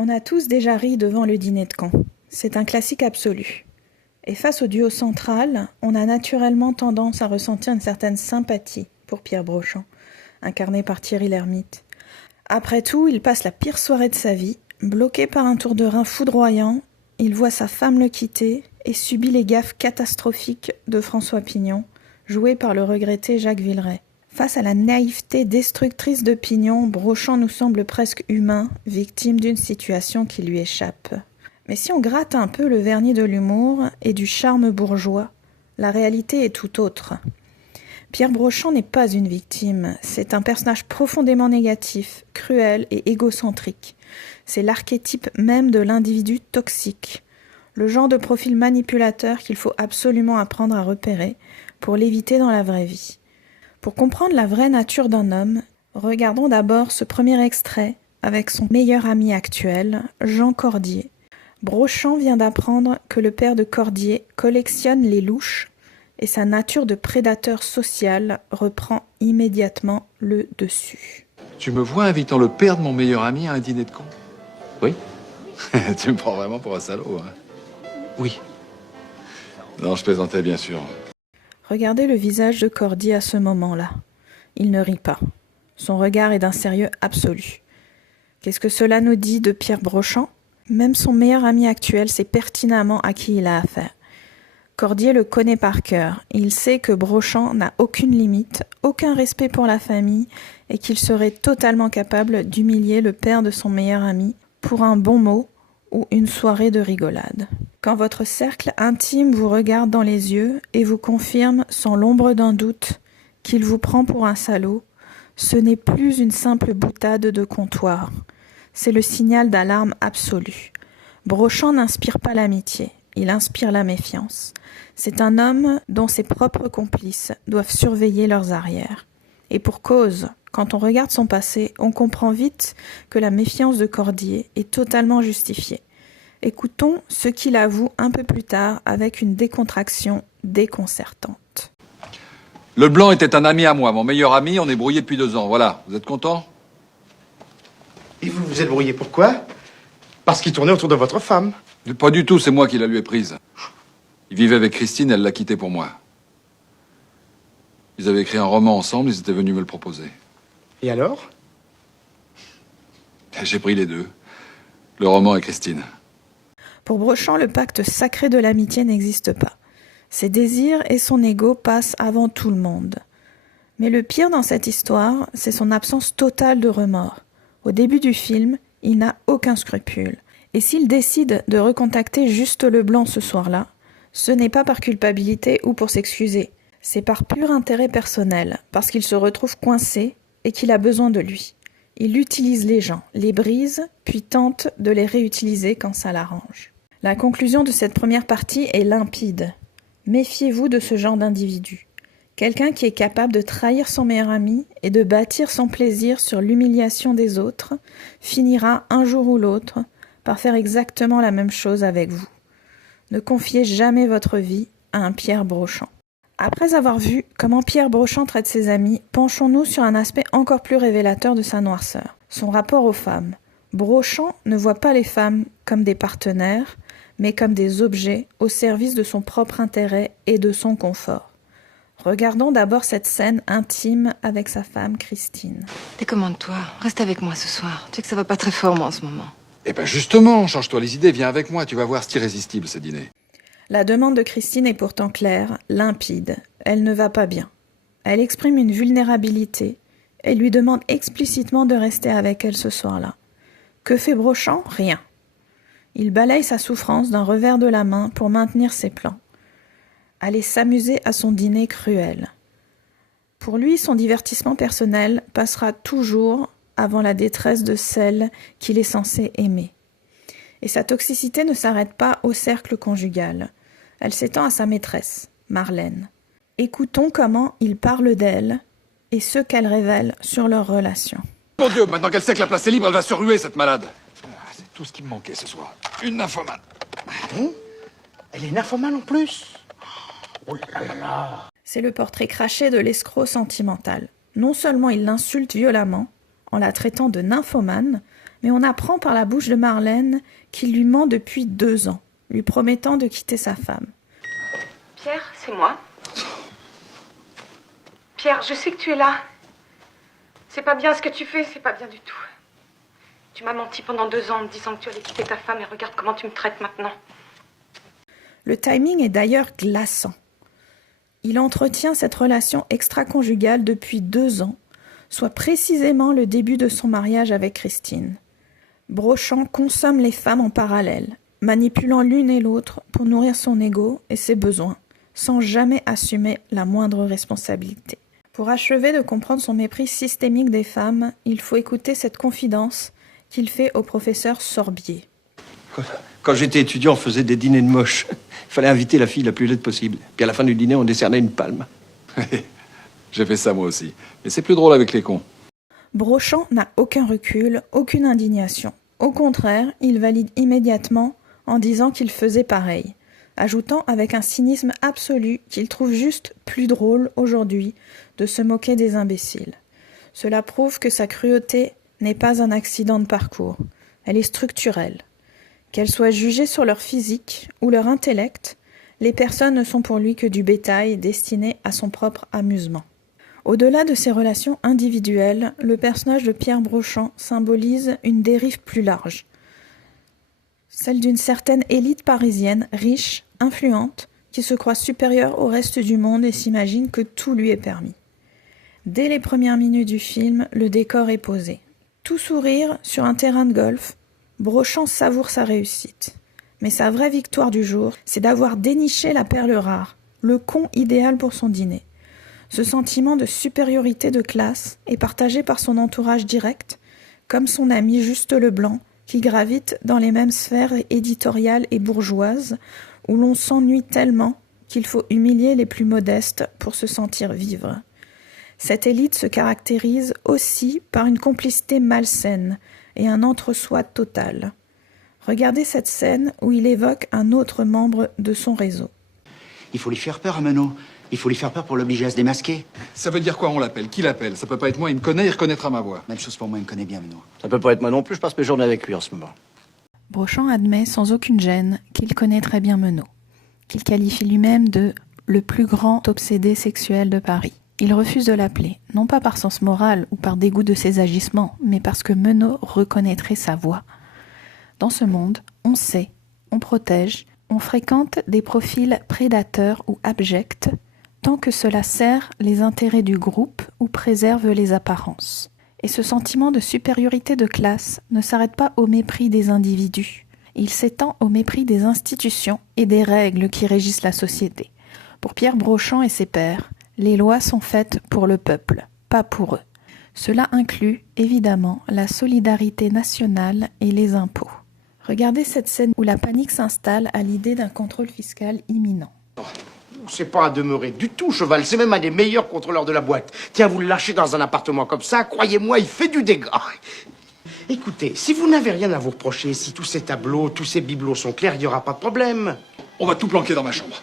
On a tous déjà ri devant le dîner de con. C'est un classique absolu. Et face au duo central, on a naturellement tendance à ressentir une certaine sympathie pour Pierre Brochand, incarné par Thierry Lhermitte. Après tout, il passe la pire soirée de sa vie, bloqué par un tour de rein foudroyant, il voit sa femme le quitter et subit les gaffes catastrophiques de François Pignon, joué par le regretté Jacques Villeray. Face à la naïveté destructrice de Pignon, Brochand nous semble presque humain, victime d'une situation qui lui échappe. Mais si on gratte un peu le vernis de l'humour et du charme bourgeois, la réalité est tout autre. Pierre Brochand n'est pas une victime, c'est un personnage profondément négatif, cruel et égocentrique. C'est l'archétype même de l'individu toxique, le genre de profil manipulateur qu'il faut absolument apprendre à repérer pour l'éviter dans la vraie vie. Pour comprendre la vraie nature d'un homme, regardons d'abord ce premier extrait avec son meilleur ami actuel, Jean Cordier. Brochand vient d'apprendre que le père de Cordier collectionne les louches et sa nature de prédateur social reprend immédiatement le dessus. Tu me vois invitant le père de mon meilleur ami à un dîner de con? Oui. Tu me prends vraiment pour un salaud, hein? Oui. Non, je plaisantais, bien sûr. Regardez le visage de Cordier à ce moment-là. Il ne rit pas. Son regard est d'un sérieux absolu. Qu'est-ce que cela nous dit de Pierre Brochand? Même son meilleur ami actuel sait pertinemment à qui il a affaire. Cordier le connaît par cœur. Il sait que Brochand n'a aucune limite, aucun respect pour la famille et qu'il serait totalement capable d'humilier le père de son meilleur ami pour un bon mot ou une soirée de rigolade. Quand votre cercle intime vous regarde dans les yeux et vous confirme sans l'ombre d'un doute qu'il vous prend pour un salaud, ce n'est plus une simple boutade de comptoir. C'est le signal d'alarme absolu. Brochand n'inspire pas l'amitié, il inspire la méfiance. C'est un homme dont ses propres complices doivent surveiller leurs arrières. Et pour cause, quand on regarde son passé, on comprend vite que la méfiance de Cordier est totalement justifiée. Écoutons ce qu'il avoue un peu plus tard avec une décontraction déconcertante. Le blanc était un ami à moi, mon meilleur ami, on est brouillé depuis 2 ans, voilà. Vous êtes content? Et vous vous êtes brouillé pourquoi? Parce qu'il tournait autour de votre femme. Pas du tout, c'est moi qui la lui ai prise. Il vivait avec Christine, elle l'a quitté pour moi. Ils avaient écrit un roman ensemble, ils étaient venus me le proposer. Et alors? J'ai pris les deux, le roman et Christine. Pour Brochand, le pacte sacré de l'amitié n'existe pas. Ses désirs et son ego passent avant tout le monde. Mais le pire dans cette histoire, c'est son absence totale de remords. Au début du film, il n'a aucun scrupule. Et s'il décide de recontacter Juste Leblanc ce soir-là, ce n'est pas par culpabilité ou pour s'excuser. C'est par pur intérêt personnel, parce qu'il se retrouve coincé et qu'il a besoin de lui. Il utilise les gens, les brise, puis tente de les réutiliser quand ça l'arrange. La conclusion de cette première partie est limpide. Méfiez-vous de ce genre d'individu. Quelqu'un qui est capable de trahir son meilleur ami et de bâtir son plaisir sur l'humiliation des autres finira un jour ou l'autre par faire exactement la même chose avec vous. Ne confiez jamais votre vie à un Pierre Brochand. Après avoir vu comment Pierre Brochand traite ses amis, penchons-nous sur un aspect encore plus révélateur de sa noirceur, son rapport aux femmes. Brochand ne voit pas les femmes comme des partenaires, mais comme des objets au service de son propre intérêt et de son confort. Regardons d'abord cette scène intime avec sa femme Christine. Décommande-toi, reste avec moi ce soir. Tu sais que ça va pas très fort moi en ce moment. Eh ben justement, change-toi les idées, viens avec moi, tu vas voir, c'est irrésistible ce dîner. La demande de Christine est pourtant claire, limpide. Elle ne va pas bien. Elle exprime une vulnérabilité et lui demande explicitement de rester avec elle ce soir-là. Que fait Brochand? Rien. Il balaye sa souffrance d'un revers de la main pour maintenir ses plans. Aller s'amuser à son dîner cruel. Pour lui, son divertissement personnel passera toujours avant la détresse de celle qu'il est censé aimer. Et sa toxicité ne s'arrête pas au cercle conjugal. Elle s'étend à sa maîtresse, Marlène. Écoutons comment il parle d'elle et ce qu'elle révèle sur leur relation. Mon Dieu, maintenant qu'elle sait que la place est libre, elle va se ruer, cette malade. C'est tout ce qui me manquait ce soir. Une nymphomane. Elle est nymphomane en plus. Oh là là là. C'est le portrait craché de l'escroc sentimental. Non seulement il l'insulte violemment, en la traitant de nymphomane, Mais on apprend par la bouche de Marlène qu'il lui ment depuis 2 ans, lui promettant de quitter sa femme. Pierre, c'est moi. Pierre, je sais que tu es là. C'est pas bien ce que tu fais, c'est pas bien du tout. Tu m'as menti pendant 2 ans en me disant que tu allais quitter ta femme et regarde comment tu me traites maintenant. Le timing est d'ailleurs glaçant. Il entretient cette relation extra-conjugale depuis 2 ans, soit précisément le début de son mariage avec Christine. Brochant consomme les femmes en parallèle, manipulant l'une et l'autre pour nourrir son ego et ses besoins, sans jamais assumer la moindre responsabilité. Pour achever de comprendre son mépris systémique des femmes, il faut écouter cette confidence qu'il fait au professeur Sorbier. Quand j'étais étudiant, on faisait des dîners de moches. Il fallait inviter la fille la plus laide possible. Puis à la fin du dîner, on décernait une palme. J'ai fait ça moi aussi. Mais c'est plus drôle avec les cons. Brochant n'a aucun recul, aucune indignation. Au contraire, il valide immédiatement en disant qu'il faisait pareil, ajoutant avec un cynisme absolu qu'il trouve juste plus drôle aujourd'hui de se moquer des imbéciles. Cela prouve que sa cruauté n'est pas un accident de parcours, elle est structurelle. Qu'elles soient jugées sur leur physique ou leur intellect, les personnes ne sont pour lui que du bétail destiné à son propre amusement. Au-delà de ses relations individuelles, le personnage de Pierre Brochant symbolise une dérive plus large, celle d'une certaine élite parisienne, riche, influente, qui se croit supérieure au reste du monde et s'imagine que tout lui est permis. Dès les premières minutes du film, le décor est posé. Tout sourire sur un terrain de golf, Brochant savoure sa réussite. Mais sa vraie victoire du jour, c'est d'avoir déniché la perle rare, le con idéal pour son dîner. Ce sentiment de supériorité de classe est partagé par son entourage direct, comme son ami Juste Leblanc, qui gravite dans les mêmes sphères éditoriales et bourgeoises, où l'on s'ennuie tellement qu'il faut humilier les plus modestes pour se sentir vivre. Cette élite se caractérise aussi par une complicité malsaine et un entre-soi total. Regardez cette scène où il évoque un autre membre de son réseau. Il faut lui faire peur à Menot. Il faut lui faire peur pour l'obliger à se démasquer. Ça veut dire quoi on l'appelle? Qui l'appelle? Ça peut pas être moi, il me connaît, il reconnaîtra ma voix. Même chose pour moi, il me connaît bien, Menot. Ça peut pas être moi non plus, je passe mes journées avec lui en ce moment. Brochant admet sans aucune gêne qu'il connaît très bien Menot, qu'il qualifie lui-même de « le plus grand obsédé sexuel de Paris ». Il refuse de l'appeler, non pas par sens moral ou par dégoût de ses agissements, mais parce que Menot reconnaîtrait sa voix. Dans ce monde, on sait, on protège, on fréquente des profils prédateurs ou abjects, tant que cela sert les intérêts du groupe ou préserve les apparences. Et ce sentiment de supériorité de classe ne s'arrête pas au mépris des individus. Il s'étend au mépris des institutions et des règles qui régissent la société. Pour Pierre Brochant et ses pairs, les lois sont faites pour le peuple, pas pour eux. Cela inclut, évidemment, la solidarité nationale et les impôts. Regardez cette scène où la panique s'installe à l'idée d'un contrôle fiscal imminent. C'est pas à demeurer du tout, cheval. C'est même un des meilleurs contrôleurs de la boîte. Tiens, vous le lâchez dans un appartement comme ça, croyez-moi, il fait du dégât. Écoutez, si vous n'avez rien à vous reprocher, si tous ces tableaux, tous ces bibelots sont clairs, il n'y aura pas de problème. On va tout planquer dans ma chambre.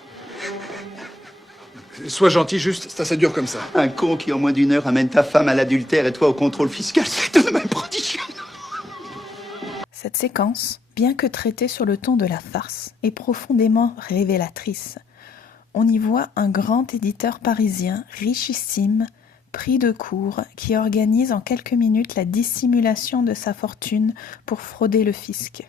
Sois gentil, juste, c'est assez dur comme ça. Un con qui, en moins d'1 heure, amène ta femme à l'adultère et toi au contrôle fiscal, c'est tout de même prodigieux. Cette séquence, bien que traitée sur le ton de la farce, est profondément révélatrice. On y voit un grand éditeur parisien, richissime, pris de court, qui organise en quelques minutes la dissimulation de sa fortune pour frauder le fisc.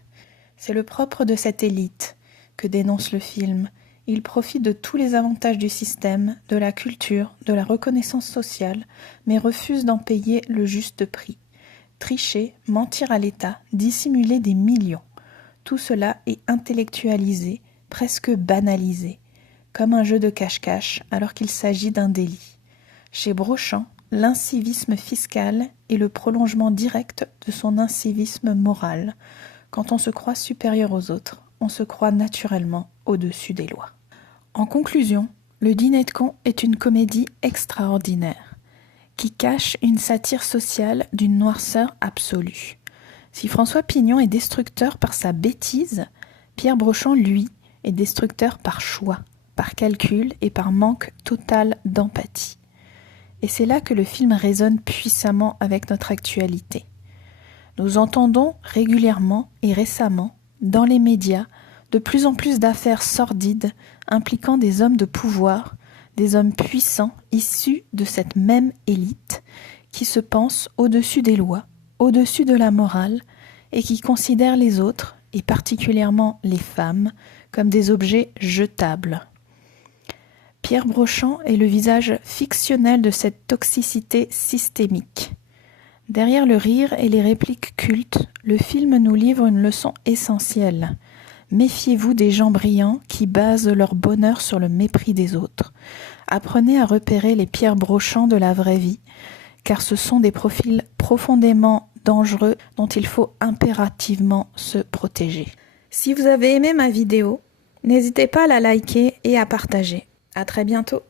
C'est le propre de cette élite que dénonce le film. Il profite de tous les avantages du système, de la culture, de la reconnaissance sociale, mais refuse d'en payer le juste prix. Tricher, mentir à l'État, dissimuler des millions. Tout cela est intellectualisé, presque banalisé, comme un jeu de cache-cache alors qu'il s'agit d'un délit. Chez Brochant, l'incivisme fiscal est le prolongement direct de son incivisme moral. Quand on se croit supérieur aux autres, on se croit naturellement au-dessus des lois. En conclusion, Le Dîner de cons est une comédie extraordinaire, qui cache une satire sociale d'une noirceur absolue. Si François Pignon est destructeur par sa bêtise, Pierre Brochant, lui, est destructeur par choix, par calcul et par manque total d'empathie. Et c'est là que le film résonne puissamment avec notre actualité. Nous entendons régulièrement et récemment, dans les médias, de plus en plus d'affaires sordides impliquant des hommes de pouvoir, des hommes puissants issus de cette même élite qui se pensent au-dessus des lois, au-dessus de la morale et qui considèrent les autres, et particulièrement les femmes, comme des objets jetables. Pierre Brochand est le visage fictionnel de cette toxicité systémique. Derrière le rire et les répliques cultes, le film nous livre une leçon essentielle. Méfiez-vous des gens brillants qui basent leur bonheur sur le mépris des autres. Apprenez à repérer les Pierre Brochand de la vraie vie, car ce sont des profils profondément dangereux dont il faut impérativement se protéger. Si vous avez aimé ma vidéo, n'hésitez pas à la liker et à partager. À très bientôt.